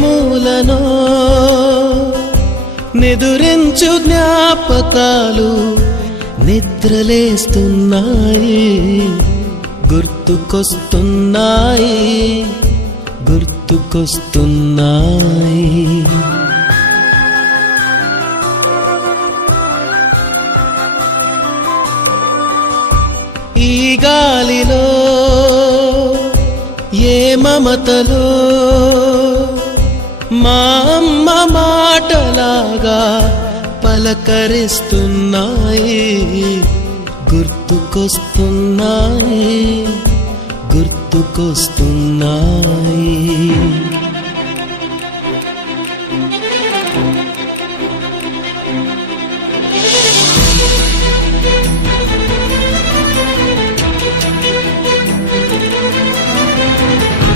మూలనో నిదురించు జ్ఞాపకాలు నిద్రలేస్తున్నాయి, గుర్తుకొస్తున్నాయి, గుర్తుకొస్తున్నాయి. ఈ గాలిలో ఏ మమతలో మా అమ్మ మాటలాగా పలకరిస్తున్నాయి, గుర్తుకొస్తున్నాయి, గుర్తుకొస్తున్నాయి.